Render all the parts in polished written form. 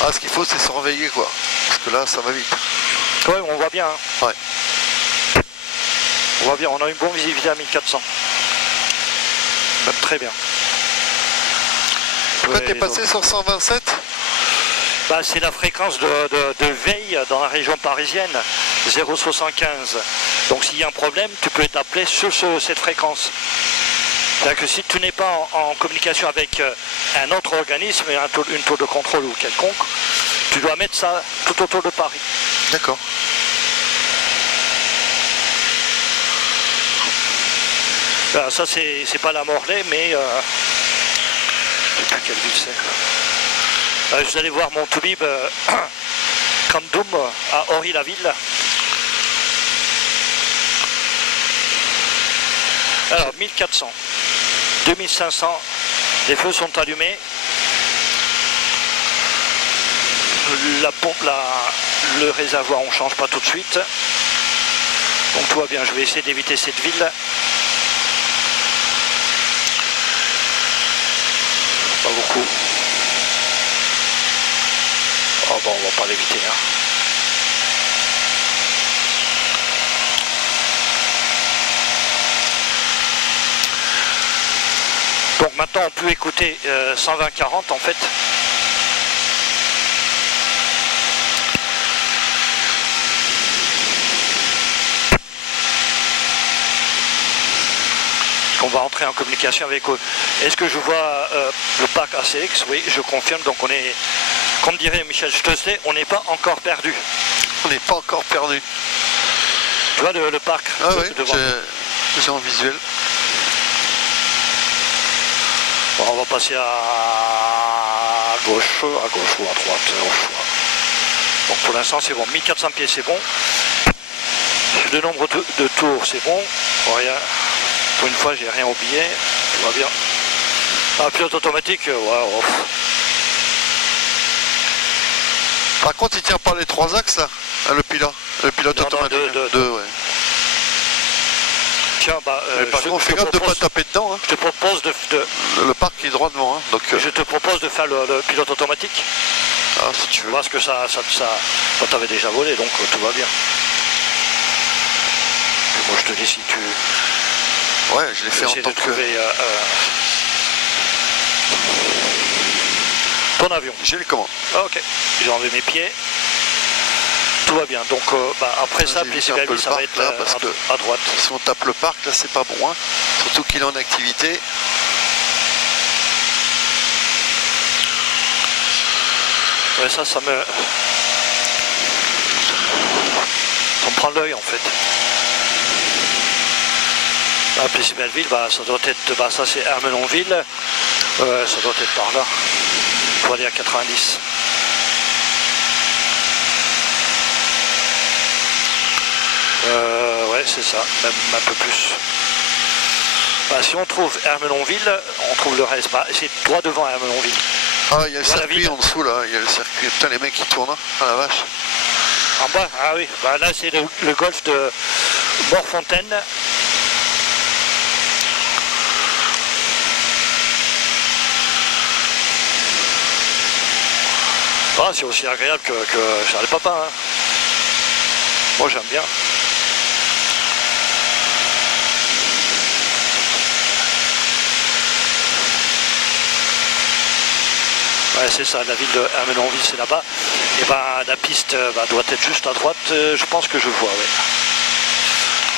Ah, ce qu'il faut, c'est surveiller, quoi. Parce que là, ça va vite. Ouais, on voit bien. Hein. Ouais. On voit bien, on a une bonne visibilité à 1400. Même très bien. Pourquoi t'es passé sur 127? Bah, c'est la fréquence de veille dans la région parisienne, 0,75. Donc s'il y a un problème, tu peux t'appeler sur cette fréquence. C'est-à-dire que si tu n'es pas en communication avec un autre organisme, une tour de contrôle ou quelconque, tu dois mettre ça tout autour de Paris. D'accord. Ben, ça c'est pas la Morlaix, mais je sais plus quelle ville c'est. Vous allez voir mon Toubib Kandoum à Ory-la-Ville. Alors 1400, 2500, les feux sont allumés. La pompe, le réservoir, on ne change pas tout de suite. Donc tout va bien, je vais essayer d'éviter cette ville. Pas beaucoup. Oh bon, on va pas l'éviter. Hein. Donc maintenant on peut écouter 120-40 en fait. On va entrer en communication avec eux. Est-ce que je vois le parc ACX? Oui, je confirme. Donc on est, comme dirait Michel Stosset, on n'est pas encore perdu. On n'est pas encore perdu. Tu vois le parc? Ah oui, j'ai en visuel. Bon, on va passer à gauche ou à droite, au choix. Donc pour l'instant c'est bon, 1400 pieds c'est bon. Le nombre de tours c'est bon. Rien. Pour une fois j'ai rien oublié, tout va bien. Ah, pilote automatique, ouais, off. Par contre il tient pas les 3 axes là, le pilote Non, automatique. Non, deux, ouais. Tiens, bah, par contre, fais gaffe de ne pas taper dedans. Hein. Je te propose Le parc est droit devant. Hein, donc, je te propose de faire le pilote automatique. Ah, si tu veux. Parce que ça t'avait déjà volé, donc tout va bien. Et moi je te dis si tu... Ouais, je l'ai fait en tant que... ton avion. J'ai le commande. Ah, ok, j'ai enlevé mes pieds. Tout va bien. Donc après ça, Plessis-Belleville, ça va être là, parce à droite. Si on tape le parc, là c'est pas bon. Hein. Surtout qu'il est en activité. Ouais, ça me prend l'œil en fait. À Plessis-Belleville, bah, ça doit être, bah, ça c'est Ermenonville, ça doit être par là, pour aller à 90. Ouais, c'est ça, même un peu plus. Bah, si on trouve Ermenonville, on trouve le reste. Bah, c'est droit devant Ermenonville. Ah, il y a le circuit en dessous là, il y a le circuit. Putain, les mecs qui tournent, ah la vache. En bas, ah oui, bah, là c'est le golfe de Morfontaine. Ah, c'est aussi agréable que Charles Papin. Hein. Moi j'aime bien. Ouais, c'est ça, la ville de Ermenonville c'est là-bas. Et ben la piste doit être juste à droite, je pense que je vois, ouais.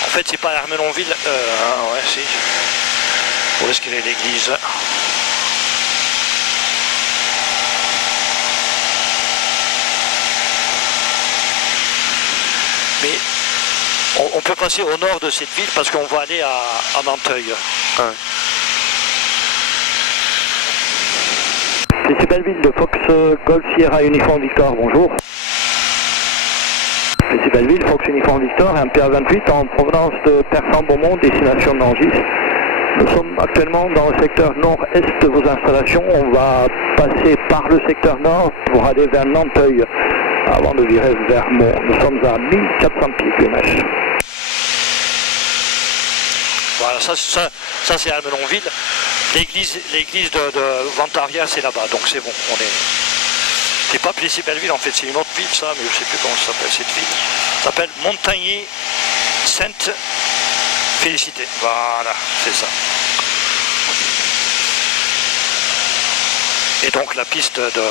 En fait c'est pas Ermenonville, ouais si. Où est-ce qu'elle est l'église? Mais on peut passer au nord de cette ville parce qu'on va aller à Nanteuil. Ouais. Plessis-Belleville de Fox Golf Sierra Uniforme Victor, bonjour. Plessis-Belleville, Fox Uniforme Victor, un PA28 en provenance de Persan-Beaumont, destination Nangis. Nous sommes actuellement dans le secteur nord-est de vos installations. On va passer par le secteur nord pour aller vers Nanteuil avant de virer vers Mont. Nous sommes à 1400 pieds QNH. Voilà, ça c'est Ermenonville. L'église de Ventaria c'est là-bas, donc c'est bon, on est... C'est pas Plessis-Belleville en fait, c'est une autre ville ça, mais je sais plus comment ça s'appelle cette ville. Ça s'appelle Montagny Sainte Félicité. Voilà, c'est ça. Et donc la piste de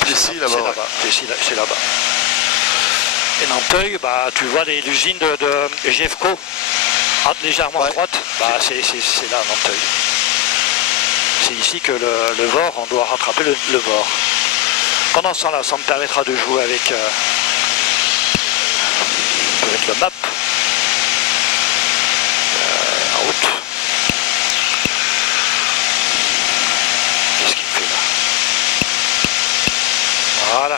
Plessis là-bas. c'est là-bas. Plessis, c'est là-bas. Et Nanteuil, bah, tu vois l'usine de GEFCO, légèrement à droite, bah, c'est là Nanteuil. C'est ici que le VOR, on doit rattraper le VOR. Pendant ce temps-là, ça me permettra de jouer avec le map. En route. Qu'est-ce qu'il fait là? Voilà.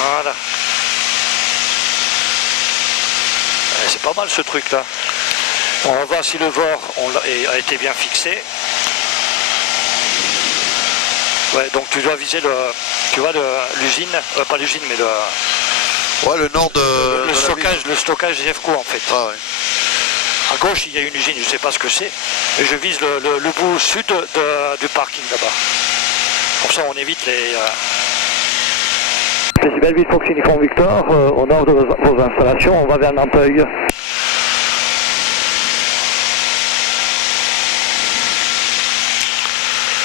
Voilà. C'est pas mal ce truc là. On va voir si le VOR a été bien fixé. Ouais, donc tu dois viser l'usine, pas l'usine mais Ouais, le nord de le stockage GEFCO en fait. Ah, ouais. À gauche il y a une usine, je sais pas ce que c'est, et je vise le bout sud du parking là-bas. Comme ça on évite les... Plessis Belleville Fox Uniforme Victor, au nord de vos installations, on va vers Nanteuil.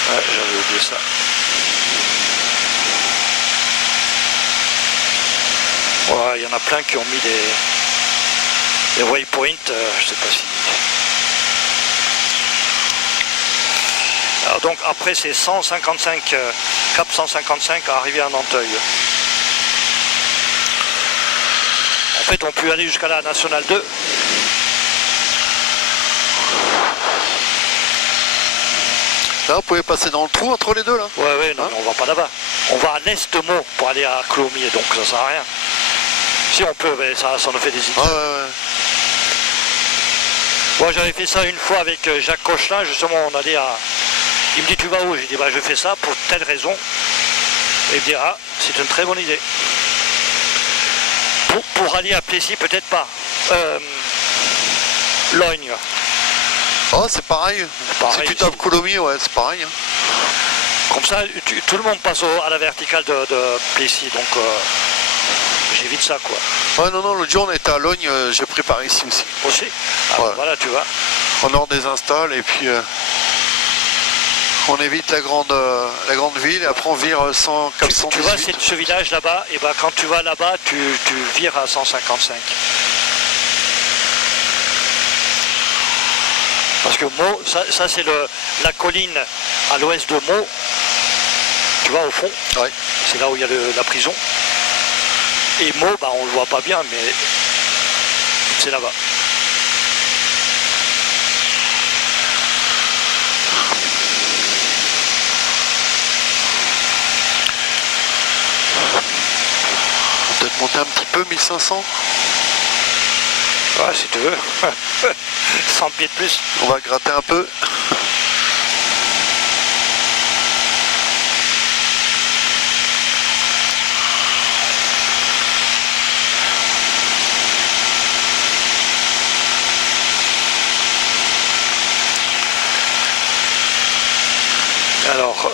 Ouais, j'avais oublié ça. Ouais, il y en a plein qui ont mis des waypoints, je sais pas si... Alors donc après c'est 155, cap 155 à arriver à Nanteuil. En fait on peut aller jusqu'à la Nationale 2. Là, vous pouvez passer dans le trou entre les deux là. Ouais, non, mais on va pas là-bas. On va à l'est de Meaux pour aller à Colomiers, donc ça sert à rien. Si on peut, mais ça nous fait des idées. Ouais. Moi j'avais fait ça une fois avec Jacques Cochelin, justement on allait à... Il me dit tu vas où? J'ai dit bah je fais ça pour telle raison. Et il me dit ah c'est une très bonne idée. Pour aller à Plessis peut-être pas. Logne. Oh, c'est pareil. Pareil, Si tu tapes Coulommiers, ouais, c'est pareil. Hein. Comme ça tout le monde passe à la verticale de Plessis, donc j'évite ça quoi. Ouais, non, l'autre jour on était à Logne, j'ai pris par ici aussi. Aussi. Ah, Ouais. voilà tu vois. Au nord des installs et puis on évite la grande ville et après on vire 100, 418. Tu vois ce village là-bas, et ben quand tu vas là-bas tu vires à 155. Parce que Meaux, ça c'est la colline à l'ouest de Meaux, tu vois au fond, Ouais. c'est là où il y a la prison. Et Meaux, bah, on le voit pas bien, mais c'est là-bas. On va peut-être monter un petit peu, 1500. Ouais, si tu veux. 100 pieds de plus. On va gratter un peu. Alors,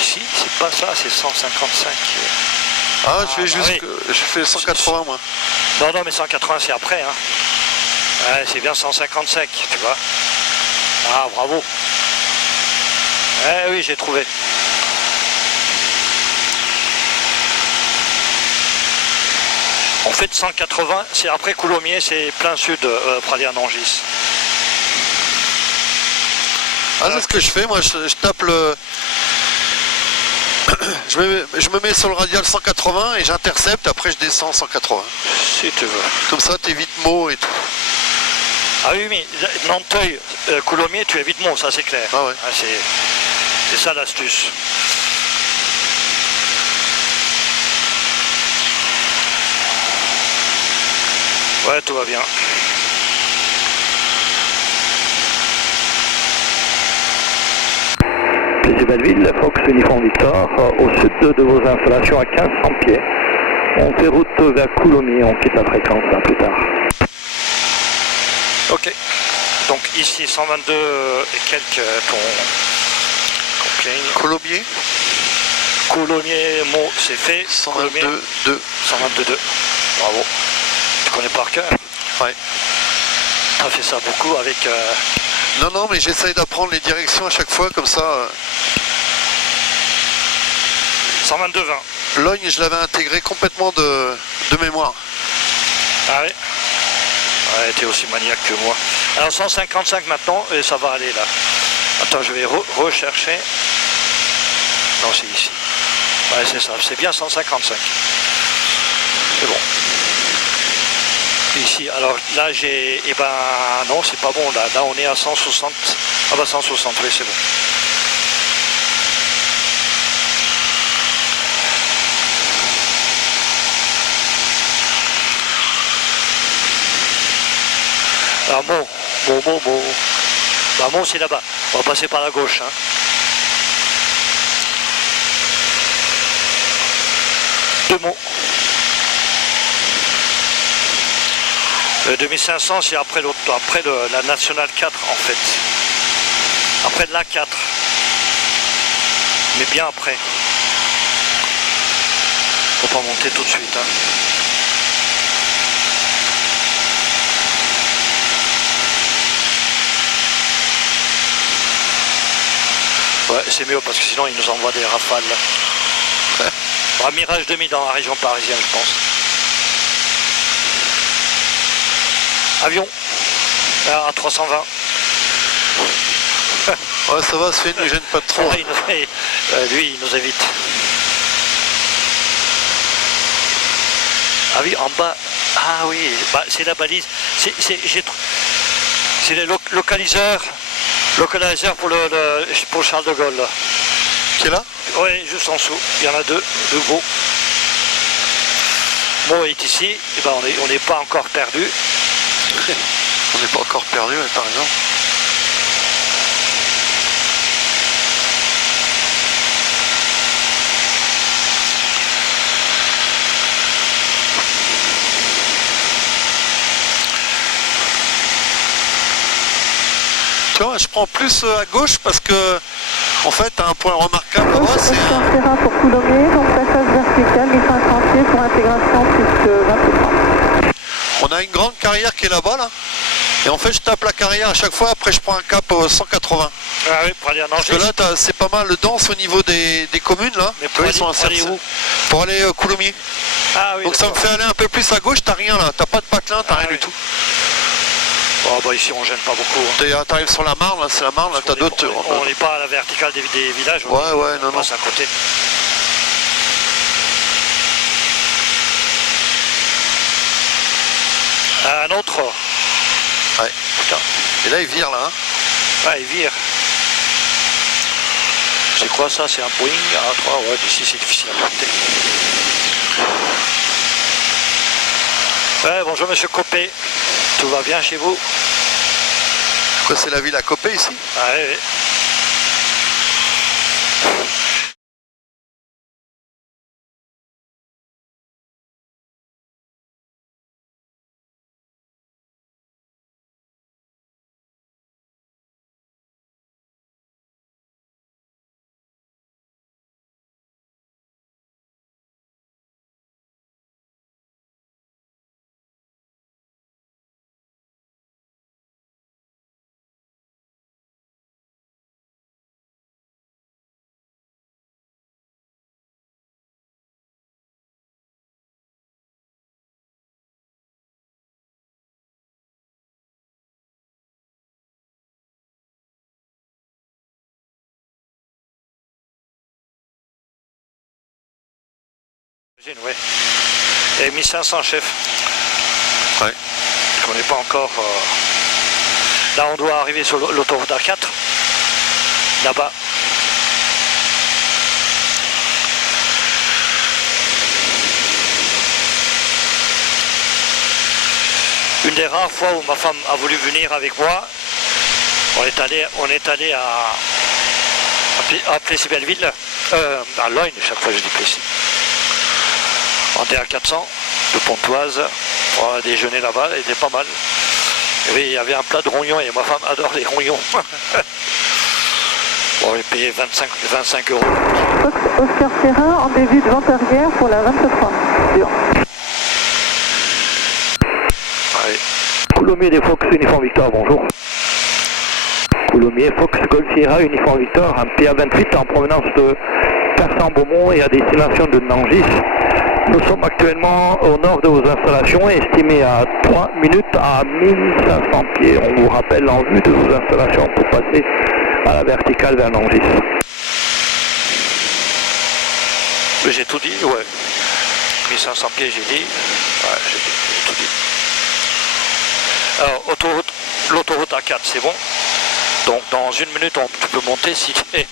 ici, c'est pas ça, c'est 155. Ah, je fais oui. je fais 180 moi. Non, mais 180 c'est après. Hein. Ouais, c'est bien 155, tu vois. Ah, bravo. Eh oui, j'ai trouvé. En fait, 180, c'est après Coulommiers, c'est plein sud, Pradier-Nangis. Ah, c'est ce que je fais, moi je tape le... je me mets sur le radial 180 et j'intercepte, après je descends 180. Si tu veux. Comme ça t'évites Meaux et tout. Ah oui, mais Nanteuil, Coulommiers, tu évites Meaux, ça c'est clair. Ah ouais. Ah, c'est ça l'astuce. Ouais, tout va bien. Plessis Belleville, Fox Uniforme Victor, au sud de vos installations à 1500 pieds. On fait route vers Coulommiers, on quitte la fréquence plus tard. Ok. Donc ici 122 et quelques ton plane. Coulommiers. Coulommiers, Meaux, c'est fait. 122, 2. 122,2. Bravo. Tu connais par cœur. Ouais. Tu as fait ça beaucoup avec... Non, non, mais j'essaye d'apprendre les directions à chaque fois, comme ça. 122,20. Logne, je l'avais intégré complètement de mémoire. Ah oui. Ouais, t'es aussi maniaque que moi. Alors 155 maintenant, et ça va aller là. Attends, je vais rechercher. Non, c'est ici. Ouais, c'est ça, c'est bien 155. C'est bon. Ici, alors là j'ai... Eh ben non, c'est pas bon là. Là on est à 160. Ah bah 160, oui c'est bon. Ah bon. Bah bon c'est là-bas. On va passer par la gauche. Hein. Deux mots. Le 2500 c'est après l'autre, après la nationale 4 en fait. Après de la 4. Mais bien après. Faut pas monter tout de suite. Hein. Ouais, c'est mieux parce que sinon ils nous envoient des rafales. Un Mirage 2000 dans la région parisienne, je pense. Avion à 320. Ouais, ça va, Sven, ne gêne pas trop. Ouais, lui, il nous évite. Ah oui, en bas. Ah oui, bah, c'est la balise. C'est les localiseurs pour Charles de Gaulle. Là. Qui est là? Oui, juste en dessous. Il y en a deux gros. Bon, est ici. Et ben, on n'est pas encore perdu. On n'est pas encore perdu, par exemple. Tu vois, je prends plus à gauche parce que, en fait, un point remarquable là-bas, c'est un terrain pour Coulommiers, donc passage vertical, 1500 pieds pour intégration plus 20 On a une grande carrière qui est là-bas, là. Et en fait, je tape la carrière à chaque fois, après je prends un cap 180. Ah oui, pour aller à Nantes. Parce que là, c'est pas mal dense au niveau des communes, là. Mais pour aller où? Pour aller Coulommiers. Ah oui. Donc ça me fait aller un peu plus à gauche, t'as rien là. T'as pas de patelin, t'as rien du tout. Oh bah ici on gêne pas beaucoup. Hein. T'arrives sur la Marne, là, c'est la Marne, là, t'as d'autres... On n'est pas à la verticale des villages. Ouais, non. Passe à côté. Un autre. Ouais. Putain. Et là, il vire, là. Hein. Ah, il vire. C'est quoi ça? C'est un Boeing A3. Ouais, d'ici c'est difficile à porter. Ouais, bonjour monsieur Copé. Tout va bien chez vous? Quoi, c'est la ville à Copé, ici? Ah oui, oui. Ouais. Et 1500 chef. Ouais. On n'est pas encore... Là on doit arriver sur l'autoroute A4. Là-bas. Une des rares fois où ma femme a voulu venir avec moi, on est allé à Plessis-Belleville, à Logne, chaque fois je dis Plessis. En DA400 de Pontoise, on a déjeuné là-bas, c'était pas mal. Et oui, il y avait un plat de rognons et ma femme adore les rognons. Bon, j'ai payé 25 euros. Fox Oscar Sierra en début de vente arrière pour la 23. Dur. Allez. Coulommiers des Fox Uniforme Victor, bonjour. Coulommiers Fox Golf Sierra Uniforme Victor, un PA28 en provenance de Cassan-Beaumont et à destination de Nangis. Nous sommes actuellement au nord de vos installations, estimés à 3 minutes à 1500 pieds. On vous rappelle en vue de vos installations pour passer à la verticale vers Nangis. J'ai tout dit, ouais. 1500 pieds, j'ai dit. Ouais, j'ai tout dit. Alors, l'autoroute A4, c'est bon. Donc, dans 1 minute, tu peux monter si tu veux.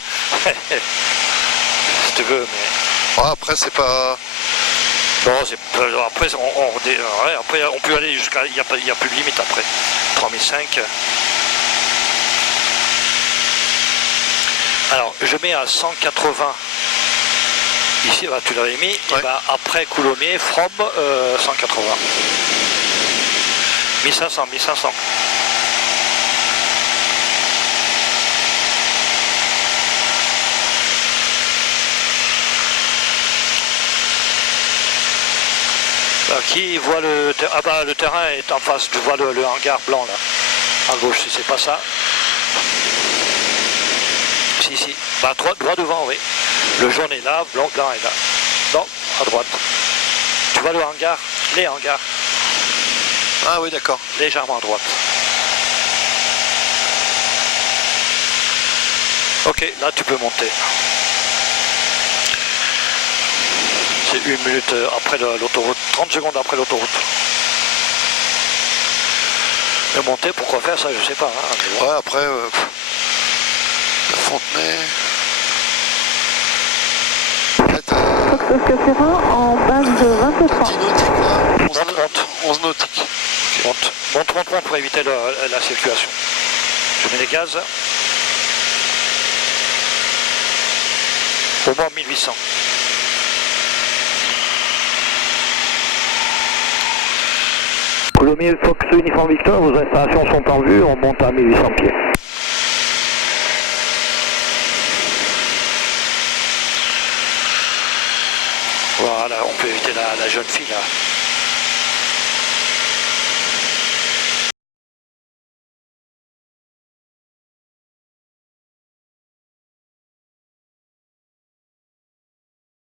Si tu veux, mais... Ouais, après, c'est pas... Non, après, après, on peut aller jusqu'à... Il n'y a plus de limite après. 3005. Alors, je mets à 180. Ici, bah, tu l'avais mis. Ouais. Et bah, après Coulommiers, from 180. 1500. Qui voit le terrain? Ah bah le terrain est en face, tu vois le hangar blanc là, à gauche, si c'est pas ça. Si, bah droit devant, oui. Le jaune est là, blanc est là. Non, à droite. Tu vois le hangar? Les hangars. Ah oui, d'accord. Légèrement à droite. Ok, là tu peux monter. C'est 1 minute après l'autoroute, 30 secondes après l'autoroute. Le monter, pourquoi faire ça, je sais pas. Hein, mais bon. Ouais, après, Fontenay... Fox Oscar Sierra en base de 23. 10 nautiques, là. Monte. 11 nautiques. Monte pour éviter la circulation. Je mets les gaz. Au moins 1800. Coulommiers Fox Uniforme Victor, vos installations sont en vue, on monte à 1800 pieds. Voilà, on peut éviter la jeune fille là.